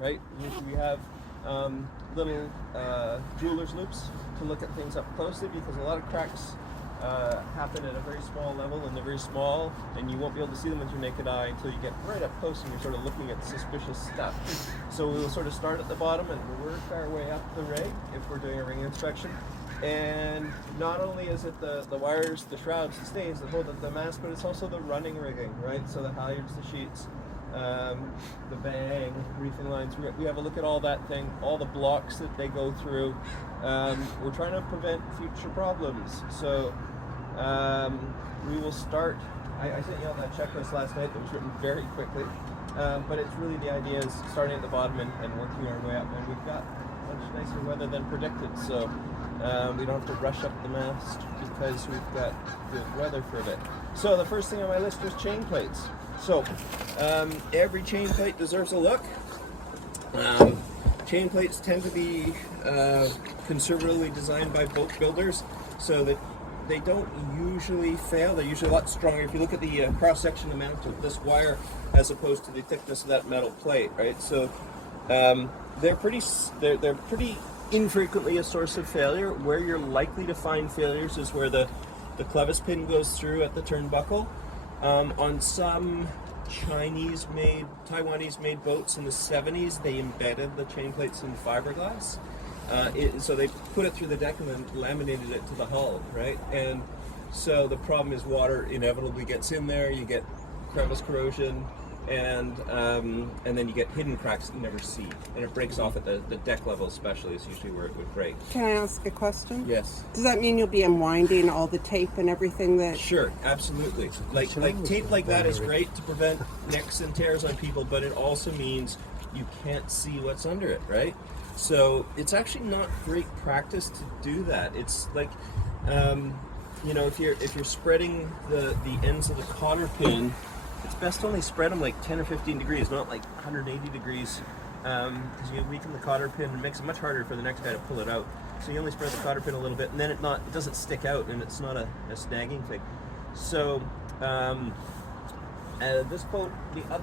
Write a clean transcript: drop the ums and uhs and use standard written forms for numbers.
right? Usually we have little jeweler's loops to look at things up closely, because a lot of cracks happen at a very small level, and they're very small, and you won't be able to see them with your naked eye until you get right up close and you're sort of looking at suspicious stuff. So we'll sort of start at the bottom and work our way up the rig if we're doing a ring inspection. And not only is it the wires, the shrouds, the stays that hold the mast, but it's also the running rigging, right? So the halyards, the sheets, the bang, reefing lines. We have a look at all that thing, all the blocks that they go through. We're trying to prevent future problems. So we will start. I sent you out that checklist last night that was written very quickly, but it's really the idea is starting at the bottom and working our way up. And we've got much nicer weather than predicted, so we don't have to rush up the mast because we've got good weather for a bit. So the first thing on my list was chain plates. So every chain plate deserves a look. Chain plates tend to be conservatively designed by boat builders so that they don't usually fail. They're usually a lot stronger. If you look at the cross-section amount of this wire as opposed to the thickness of that metal plate, right? So they're pretty infrequently a source of failure. Where you're likely to find failures is where the clevis pin goes through at the turnbuckle. On some Chinese-made, Taiwanese-made boats in the 70s, they embedded the chain plates in fiberglass. So they put it through the deck and then laminated it to the hull, right? And so the problem is water inevitably gets in there. You get crevice corrosion, and then you get hidden cracks that you never see, and it breaks off at the deck level especially is usually where it would break. Can I ask a question? Yes. Does that mean you'll be unwinding all the tape and everything that... Sure, absolutely. Like tape like that is great to prevent nicks and tears on people, but it also means you can't see what's under it, right? So it's actually not great practice to do that. It's like, you know, if you're spreading the ends of the cotter pin, it's best to only spread them like 10 or 15 degrees, not like 180 degrees, because you weaken the cotter pin and it makes it much harder for the next guy to pull it out. So you only spread the cotter pin a little bit, and then it doesn't stick out, and it's not a snagging thing. So this boat, the other